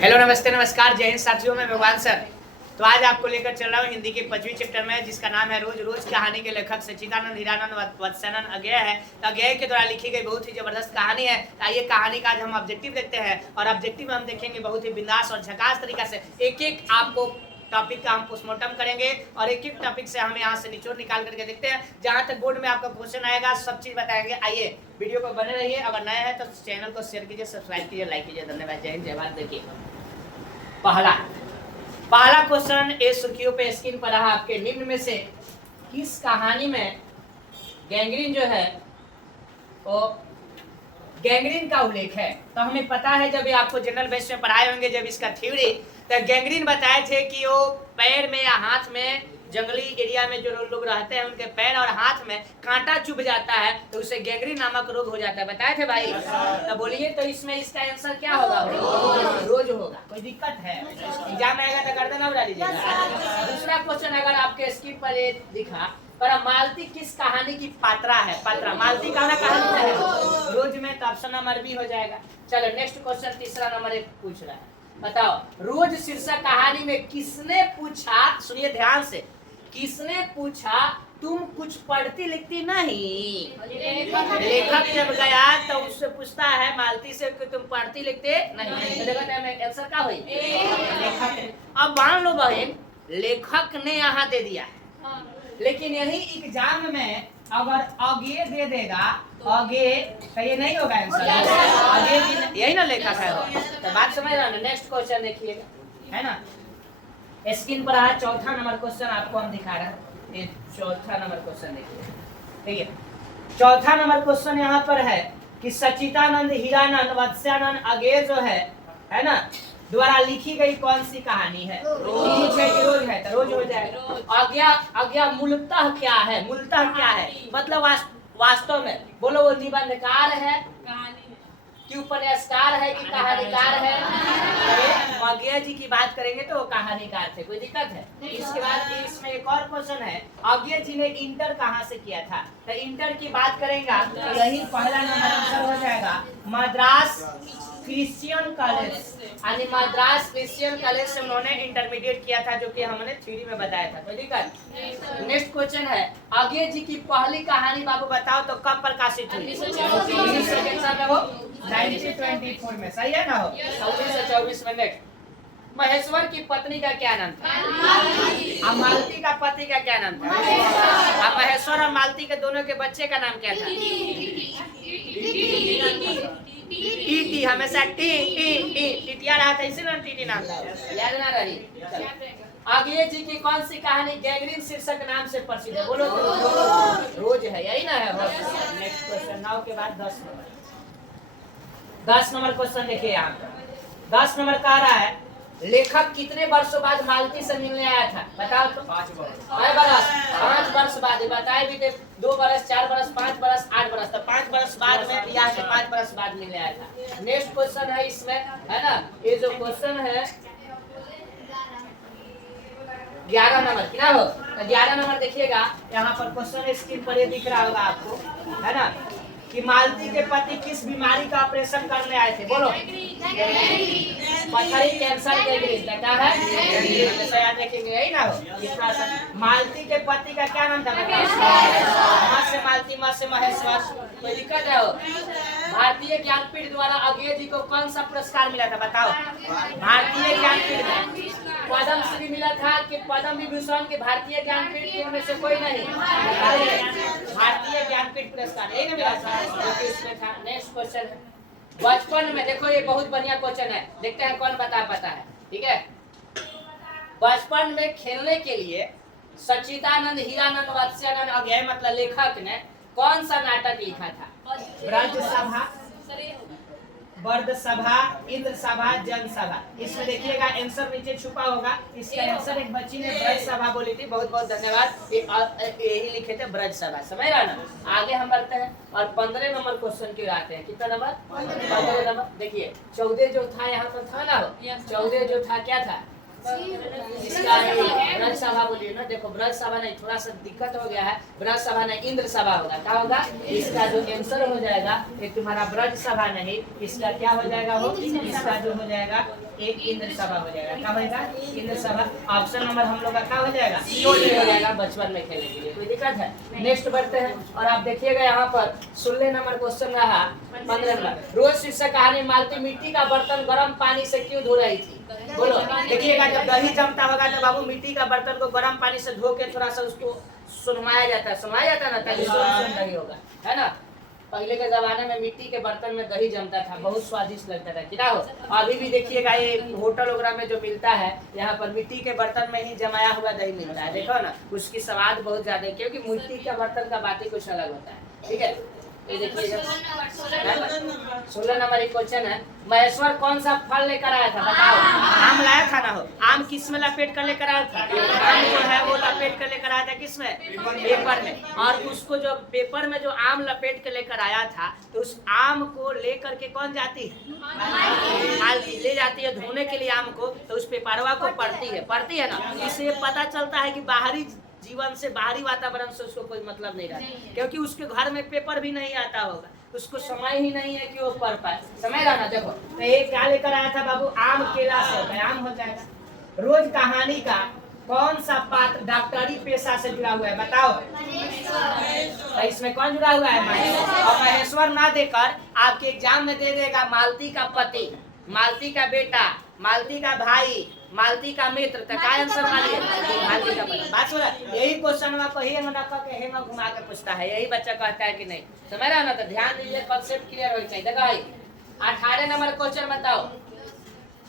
Hello नमस्ते नमस्कार जय हिंद साथियों, मैं भगवान सर। तो आज आपको लेकर चल रहा हूँ हिंदी के 5वीं चैप्टर में, जिसका नाम है रोज। रोज कहानी के लेखक सच्चिदानंद हीरानंद वत्सानंद अज्ञेय है। तो अज्ञेय के द्वारा लिखी गई बहुत ही जबरदस्त कहानी है। आइए कहानी का आज हम ऑब्जेक्टिव देखते हैं, और ऑब्जेक्टिव में हम देखेंगे बहुत ही बिंदास और झकास तरीका से एक एक आपको टॉपिक का हम पोस्टमार्टम करेंगे, और एक एक टॉपिक से हम यहाँ से निचोड़ निकाल करके देखते हैं। जहाँ तक बोर्ड में आपका क्वेश्चन आएगा सब चीज बताएंगे। आइए वीडियो को बने रहिए। अगर नए हैं तो चैनल को शेयर कीजिए, सब्सक्राइब कीजिए, लाइक कीजिए। धन्यवाद। जय हिंद जय भारत। देखिए पहला क्वेश्चन ए सुर्खियों पे स्क्रीन पर रहा आपके। निम्न में से किस कहानी में गैंग्रीन जो है वो गैंग्रीन का उल्लेख है? तो हमें पता है, जब ये आपको जनरल बेस में पढ़ाए होंगे जब इसका थ्योरी, तो गैंग्रीन बताए थे कि वो पैर में या हाथ में, जंगली एरिया में जो लोग रहते हैं उनके पैर और हाथ में कांटा चुभ जाता है तो उसे गैंग्रीन नामक रोग हो जाता है। बताए थे भाई? तो बोलिए, तो इसमें इसका आंसर क्या होगा? रोज होगा। कोई दिक्कत है? एग्जाम आएगा तो गर्दन उड़ा लीजिएगा। दूसरा क्वेश्चन अगर आपके स्क्रीन पर ये दिखा, पर मालती किस कहानी की पात्रा है? पात्रा मालती का ना कहानी है रोज में, तो ऑप्शन नंबर बी हो जाएगा। चलो नेक्स्ट क्वेश्चन, तीसरा नंबर एक पूछ रहा है। बताओ, रोज शीर्षक कहानी में किसने पूछा, सुनिए ध्यान से, किसने पूछा तुम कुछ पढ़ती लिखती नहीं? लेखक जब गया तो उससे पूछता है मालती से कि तुम पढ़ती लिखते नहीं। तो आंसर क्या हुई? लेखक। अब मान लो बहन, लेखक ने यहाँ दे दिया, लेकिन यही एग्जाम में अगर अज्ञेय दे देगा, अज्ञेय तो ये नहीं होगा आंसर। अज्ञेय यही ना लेखक है वो। तो बात समझ रहा ना? नेक्स्ट क्वेश्चन देखिएगा, है ना? स्क्रीन पर आ चौथा नंबर क्वेश्चन आपको हम दिखा रहे हैं। ये चौथा नंबर क्वेश्चन देखिए, ठीक है। चौथा नंबर क्वेश्चन यहाँ पर है कि सच्चिदानंद हीरानंद वत्सानंद अज्ञेय जो है ना, द्वारा लिखी गई कौन सी कहानी है? रोज है कि रोज है? तो रोज हो जाएगा। अज्ञा मूलतः क्या है? मूलतः क्या है मतलब वास्तव में बोलो, वो निबंधकार है कि उपन्यासकार है कि कहानीकार है? अज्ञेय जी की बात करेंगे तो वो कहानीकार थे। कोई दिक्कत है? इसके बाद इसमें एक और क्वेश्चन है, अज्ञेय जी ने इंटर कहाँ से किया था? तो इंटर की बात करेंगे तो यही पहला नंबर आंसर हो जाएगा, मद्रास क्रिश्चियन कॉलेज। यानी मद्रास क्रिश्चियन कॉलेज से उन्होंने इंटरमीडिएट किया था, जो कि हमने थ्योरी में बताया था। कोई दिक्कत? नेक्स्ट क्वेश्चन है, अज्ञेय जी की पहली कहानी बाबू बताओ तो कब प्रकाशित हुई? 1924 में। सही है ना? हो 1924 में। नेक्स्ट, महेश्वर की पत्नी का क्या नाम था? और मालती का पति का क्या नाम था? और महेश्वर और मालती के दोनों के बच्चे का नाम क्या था? टीटी। हमेशा टी टी टी टिटिया रहा था, इसीलिए टीटी नाम था। याद ना रही? अज्ञेय जी की कौन सी कहानी गैंग्रीन शीर्षक नाम से प्रसिद्ध है? बोलो तो रोज है, यही ना है? नेक्स्ट क्वेश्चन 9 के बाद 10 नंबर क्वेश्चन देखिए यहाँ पर। 10 नंबर कह रहा है, लेखक कितने वर्षों बाद मालती से मिलने आया था? बताओ तो। 5 वर्ष बाद। बताए भी थे 2 वर्ष, 4 वर्ष, 5 वर्ष, 8 वर्ष। तो 5 वर्ष बाद में बियाह के 5 वर्ष बाद मिलने आया था। नेक्स्ट क्वेश्चन है इसमें, है ना? ये जो क्वेश्चन है 11 नंबर, क्या हो? 11 नंबर देखिएगा यहाँ पर क्वेश्चन स्क्रीन पर ये दिख रहा होगा आपको, है ना, कि मालती के पति किस बीमारी का ऑपरेशन करने आए थे? बोलो। पथरी, कैंसर, गैंग्रीन। क्या है? हमेशा याद रखेंगे, यही ना हो? इतना सा। मालती के पति का क्या नाम था? म से मालती, म से महेश्वर। कोई दिक्कत है? हो भारतीय ज्ञानपीठ द्वारा अज्ञेय जी को कौन सा पुरस्कार मिला था? बताओ। भारतीय ज्ञानपीठ में पद्म श्री मिला था कि पद्म विभूषण के? भारतीय ज्ञानपीठ के में से कोई नहीं, भारतीय ज्ञानपीठ पुरस्कार यही मिला था, जो कि उसमें था। नेक्स्ट क्वेश्चन है, बचपन में, देखो ये बहुत बढ़िया क्वेश्चन है, देखते हैं कौन बता पाता है। ठीक है, बचपन में खेलने के लिए सच्चिदानंद हीरानंद वत्सानंद अज्ञेय मतलब लेखक ने कौन सा नाटक लिखा था? ब्रज सभा, वर्द सभा, इंद्र सभा, जन सभा। इसमें देखिएगा आंसर नीचे छुपा होगा। इसका आंसर एक बच्ची ने ब्रज सभा बोली थी। बहुत बहुत धन्यवाद। यही लिखे थे ब्रज सभा। समझ रहा ना? आगे हम बढ़ते हैं और 15 नंबर क्वेश्चन की आते हैं। कितना नंबर? 15 नंबर। देखिए 14 जो था यहाँ पर था ना, 14 जो था क्या था? इसका ब्रज सभा बोलिए ना, देखो ब्रज सभा नहीं, थोड़ा सा दिक्कत हो गया है, ब्रज सभा नहीं इंद्र सभा होगा। क्या होगा? इसका जो आंसर हो जाएगा एक तुम्हारा ब्रज सभा नहीं, इसका क्या हो जाएगा? वो इसका जो हो जाएगा एक इंद्र सभा हो जाएगा। क्या होगा? इंद्र सभा। ऑप्शन नंबर हम लोग का क्या हो जाएगा? तो ये हो जाएगा बचपन में खेलने के लिए। कोई दिक्कत है? नेक्स्ट बढ़ते हैं और आप देखिएगा यहाँ पर 16 नंबर क्वेश्चन रहा 15 नंबर। रोज शीर्षक कहानी मालती मिट्टी का बर्तन गर्म पानी से क्यों धो रही थी? बोलो। देखिएगा जब दही जमता होगा तो बाबू मिट्टी का बर्तन को गर्म पानी से धो के थोड़ा सा उसको सुनवाया जाता है ना, ताकि नहीं होगा, है ना। पहले के जमाने में मिट्टी के बर्तन में दही जमता था, बहुत स्वादिष्ट लगता था। क्या हो? अभी भी देखिएगा ये होटल वगैरह में जो मिलता है, यहाँ पर मिट्टी के बर्तन में ही जमाया हुआ दही मिलता है। देखो ना, उसकी स्वाद बहुत ज्यादा है, क्योंकि मिट्टी का बर्तन का बात ही कुछ अलग होता है। ठीक है, ये देखिएगा 16 नंबर एक क्वेश्चन है, महेश्वर कौन सा फल लेकर आया था? बताओ। आम लाया था ना हो। आम किस में लपेट कर लेकर आया था? आम जो है वो लपेट कर लेकर आया था किस में? पेपर में। और उसको जो पेपर में जो आम लपेट के लेकर आया था, तो उस आम को लेकर के कौन जाती है? मालती ले जाती है धोने के लिए आम को, तो उस पेपरवा को पढ़ती है ना। इससे पता चलता है कि बाहरी जीवन से, बाहरी वातावरण से उसको कोई मतलब नहीं रहता, क्योंकि उसके घर में पेपर भी नहीं आता होगा, उसको समय ही नहीं है कि वो पढ़ पाए। समय रहना। देखो तो ये क्या लेकर आया था बाबू? आम केला से आम हो जाएगा। रोज कहानी का कौन सा पात्र डॉक्टरी पेशा से जुड़ा हुआ है? बताओ। तो इसमें कौन जुड़ा हुआ है? महेश्वर। और महेश्वर ना देकर आपके एग्जाम में दे देगा मालती का पति, मालती का बेटा, मालती का भाई, मालती का मित्र। तो क्या आंसर मानिए? मालती का पति। बात सुन, यही क्वेश्चन में कहीं हेमा घुमा के पूछता है, यही बच्चा कहता है कि नहीं। समझ रहा ना? तो ध्यान दीजिए, कॉन्सेप्ट क्लियर होना चाहिए। देखो 18 नंबर क्वेश्चन बताओ,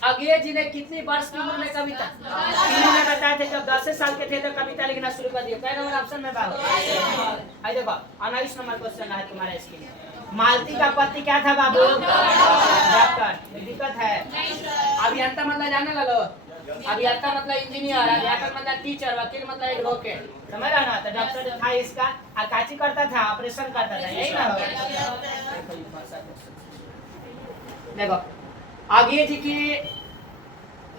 अगले जी ने कितनी वर्ष की उम्र में कविता? इन्होंने बताया थे जब 10 साल के थे तो कविता लिखना शुरू कर दिया। क्या नंबर ऑप्शन में बाबू? आई देखो 19 नंबर क्वेश्चन है तुम्हारे स्क्रीन। मालती का पति क्या था बाबू? डॉक्टर। दिक्कत है? अभियंता मतलब जाने ललो, अभियंता मतलब इंजीनियर, अध्यापक मतलब टीचर, वकील मतलब एडवोकेट। समझ रहा ना? तो डॉक्टर था इसका, अकाची करता था, ऑपरेशन करता था, यही ना? देखो आगे जी की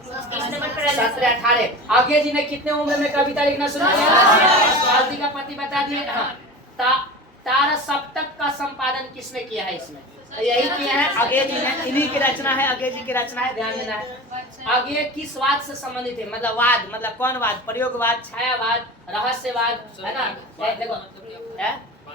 17-18 आगे जी ने कितने उम्र में कविता लिखना शुरू किया? मालती का पति बता दिए। हाँ, तारा सप्तक का संपादन किसने किया है? इसमें तो यही किया है अगे जी ने, इन्हीं की रचना है, अगे जी की रचना है, ध्यान देना है। आगे किस वाद से संबंधित है? मतलब वाद मतलब कौन वाद? प्रयोगवाद, छायावाद, रहस्यवाद, है ना। देखो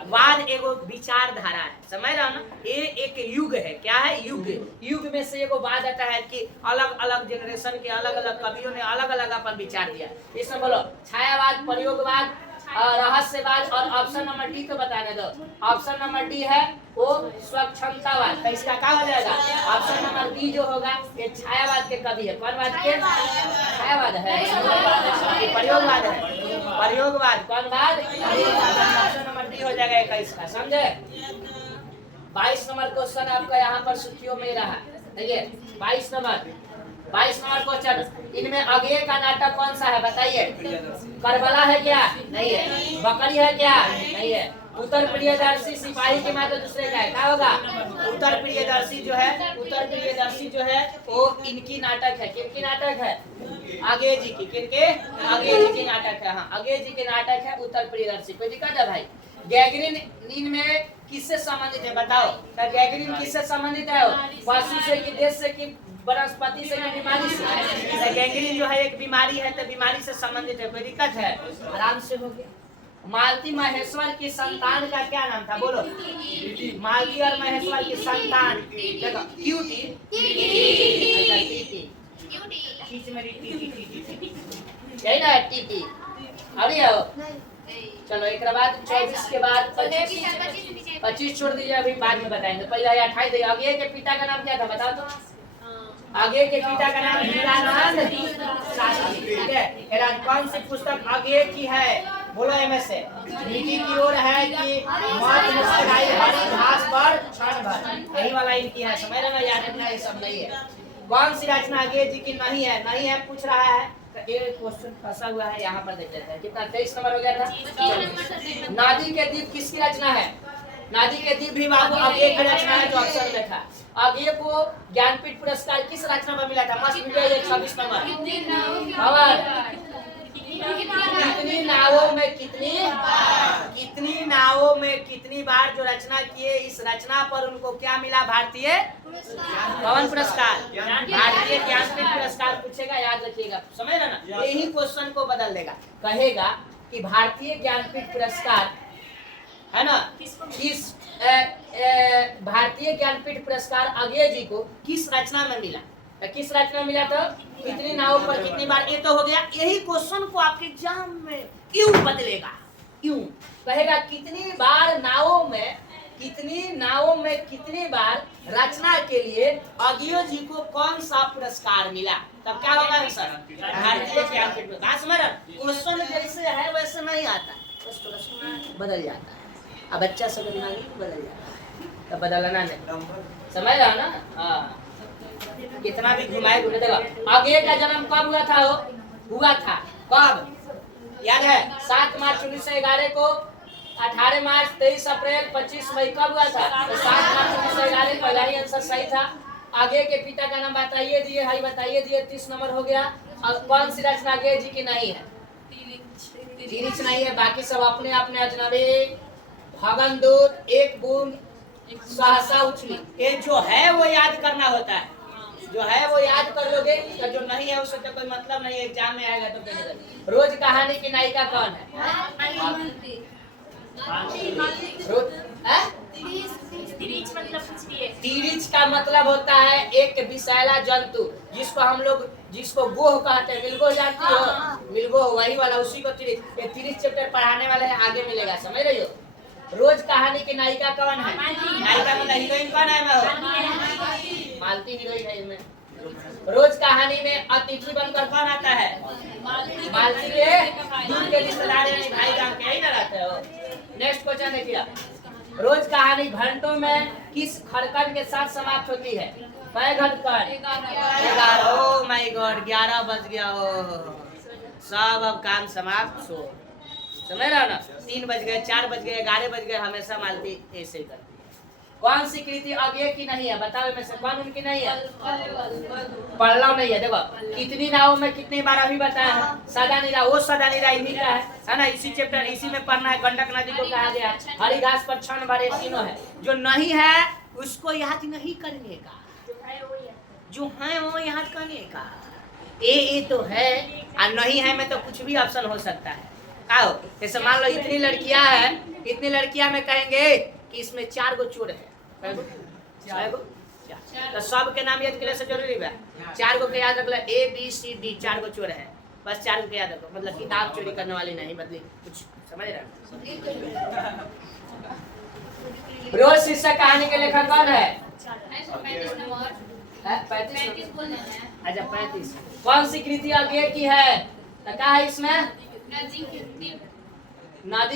वाद एगो विचारधारा है, समझ रहा ना। ये एक युग है। क्या है? युग में से एगो वाद आता है कि अलग अलग जनरेशन के अलग अलग कवियों ने अलग अलग अपन विचार दिया। इसमें बोलो छायावाद, प्रयोगवाद, रहस्यवाद और ऑप्शन नंबर डी तो बताने दो। ऑप्शन नंबर डी है वो स्वक्षमतावाद। तो इसका क्या हो जाएगा? ऑप्शन नंबर बी जो होगा ये छायावाद के कवि है। कौन वाद के? छायावाद है, प्रयोगवाद है, प्रयोगवाद। कौन वाद? ऑप्शन नंबर डी हो जाएगा 21 का। समझे? 22 नंबर क्वेश्चन आपका यहाँ पर सुर्खियों में रहा। देखिए 22 नंबर क्वेश्चन, इनमें अगले का नाटक कौन सा है? बताइए। करबला है क्या? नहीं है। बकरी है क्या? नहीं है। उत्तर प्रियदर्शी सिपाही के मात्र दूसरे का है। क्या होगा? उत्तर प्रियदर्शी जो है वो इनकी नाटक है। किनकी नाटक है? आगे जी की। किनके? आगे जी की नाटक है। हाँ, आगे जी के नाटक है उत्तर प्रियदर्शी। कोई दिक्कत है भाई? गैंग्रीन इनमें किससे संबंधित है? बताओ। गैंग्रीन किससे संबंधित है? पशु से कि देश से कि वनस्पति से कि बीमारी से? गैंग्रीन जो है एक बीमारी है, तो बीमारी से संबंधित है। कोई दिक्कत है? आराम से हो गया। मालती महेश्वर की संतान का क्या नाम था? बोलो। मालती और महेश्वर की संतान, देखो क्यूटी, यही ना टीटी। अरे आओ चलो, एक बाद 24 के बाद 25 छोड़ दीजिए, अभी बाद में बताएंगे। पहले 28 दे। आगे के पिता का नाम क्या था? बताओ तो। आगे के पिता का नाम हीरानंद शास्त्री। ठीक है, कौन सी पुस्तक आगे की है? बोलो एम से। नीति की ओर है कि मौत मुस्कुराई हरी घास पर क्षण भर, यही वाला इनकी है। समझ रहे ना? याद रखना, ये सब नहीं है। कौन सी रचना आगे जी की नहीं है? नहीं है पूछ रहा है, तो ये क्वेश्चन फंसा हुआ है। यहाँ पर देख लेते हैं कितना 23 नंबर हो गया था। नादी के द्वीप किसकी रचना है? नदी के द्वीप भी बाबू अज्ञे की रचना है जो अक्सर में था। अज्ञे को ज्ञानपीठ पुरस्कार किस रचना में मिला था? मस्त वीडियो ये 26 नंबर। कितनी नावों में कितनी बार जो रचना किए, इस रचना पर उनको क्या मिला? भारतीय कौन पुरस्कार? भारतीय ज्ञानपीठ पुरस्कार पूछेगा, याद रखिएगा, समझ रहे ना? यही क्वेश्चन को बदल देगा, कहेगा कि भारतीय ज्ञानपीठ पुरस्कार है ना, किस भारतीय ज्ञानपीठ पुरस्कार अज्ञे जी को किस रचना में मिला? किस रचना में मिला? तो कितनी नावों पर कितनी बार, ये तो हो गया। यही क्वेश्चन को आपके एग्जाम में क्यों बदलेगा? क्यों कहेगा कितनी बार नावों में कितनी बार रचना के लिए अज्ञे जी को कौन सा पुरस्कार मिला? तब क्या होगा आंसर? भारतीय ज्ञानपीठ में। बात समझ रहे? क्वेश्चन जैसे है वैसे नहीं आता, बस प्रश्न बदल जाता है। अब बच्चा सब दिमाग बदल जाता है, तब बदलना नहीं, समझ रहा ना? हाँ, कितना भी घुमाए घूमे। देखो अज्ञे का जन्म कब हुआ था? कब याद है? 7 मार्च 1911 को, 18 मार्च, 23 अप्रैल, 25 मई। कब हुआ था? तो 7 मार्च 1911। पहला ही आंसर सही था। अज्ञे के पिता का नाम बताइए दिए, 30 नंबर हो गया। और कौन सी रचना अज्ञे जी की नहीं है? तिरिच नहीं है, बाकी सब अपने अपने अजनबी। भगनदूत, एक बूंद, सहसा उछली, ये जो है वो याद करना होता है। जो है वो याद कर लोगे, तो जो नहीं है उससे तो कोई मतलब नहीं, एग्जाम में आएगा तो कहेगा। रोज कहानी की नायिका कौन है? तिरिच का मतलब होता है एक विषैला जंतु, जिसको गोह कहते हैं। मिलगोह जानती हो? मिलगोह वही वाला, उसी को तिरिच। ये तिरिच चैप्टर पढ़ाने वाले हैं, आगे मिलेगा, समझ रही हो? रोज कहानी की नायिका कौन है? नायिका मतलब हीरोइन कौन है? मालती हीरोइन है इसमें। रोज कहानी में अतिथि बनकर कौन आता है? मालती के दूर के रिश्तेदार यानी भाई गांव के ही ना रहते हो। नेक्स्ट क्वेश्चन देखिए, रोज कहानी घंटों में किस खड़कन के साथ समाप्त होती है? कै घड़कन? 11। ओह माय गॉड, 11 बज गया। सब अब काम समाप्त हो, समझ रहा ना? 3 बज गए, 4 बज गए, 11 बज गए, हमेशा मालती ऐसे ही करती है। कौन सी कृति अज्ञे की नहीं है? बताओ में से कौन उनकी नहीं है? पल्लव नहीं है। देखो कितनी नावों में कितनी बार अभी बताया है? सदा नीरा, वो सदा नीरा इन्हीं का है ना? इसी चैप्टर इसी में पढ़ना है। गंडक नदी को कहा गया है। हरी घास पर क्षण भरे, तीनों है। जो नहीं है उसको याद नहीं करने का, जो है वो याद करने का। ये तो है और नहीं है में तो कुछ भी ऑप्शन हो सकता है। आओ जैसे मान लो इतनी लड़कियां हैं, इतनी लड़कियां में कहेंगे कि इसमें 4 गो चोर है। तो सब के नाम याद करने से जरूरी है? 4 गो के याद रख लो, ABCD 4 गो चोर है, बस 4 गो के याद रखो। मतलब किताब चोरी करने वाली नहीं, बदली कुछ, समझ रहे? रोज शीर्षक कहानी के लेखक कौन है? 35। अच्छा 35। कौन सी कृति अज्ञे की है? क्या है इसमें? नदी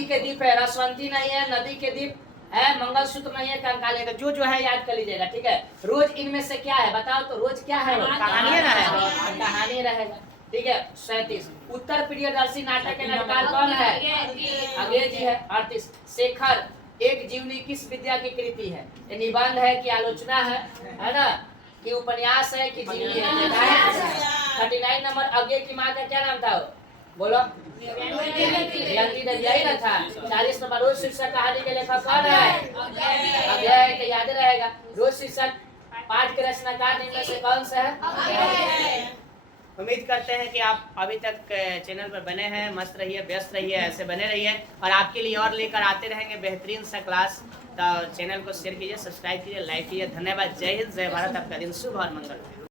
के द्वीप है। रसवंती नहीं है, नदी के द्वीप है, मंगलसूत्र नहीं है, कंकाले का। जो है याद कर लीजिएगा, ठीक है? रोज इनमें से क्या है बताओ तो? रोज क्या है? कहानी है ना, कहानी रहेगा, ठीक है? 37। उत्तर प्रियदर्शी नाटक के नाटककार कौन है? अज्ञे जी है। 38। शेखर एक जीवनी किस विद्या की कृति है? ये निबंध है कि आलोचना है ना, कि उपन्यास है कि जीवनी है? 39 नंबर, अज्ञे की माँ का क्या नाम था? बोलो। यही ना था। 40 नंबर, रोज शीर्षक कहानी के लेखक कौन है? अज्ञे के याद रहेगा। रोज शीर्षक पाठ के रचनाकार इनमें से कौन सा है? उम्मीद करते हैं कि आप अभी तक चैनल पर बने हैं। मस्त रहिए, व्यस्त रहिए, ऐसे बने रहिए और आपके लिए और लेकर आते रहेंगे बेहतरीन सा क्लास। तो चैनल को शेयर कीजिए, सब्सक्राइब कीजिए, लाइक कीजिए। धन्यवाद। जय हिंद, जय भारत। आपका दिन शुभ और मंगल।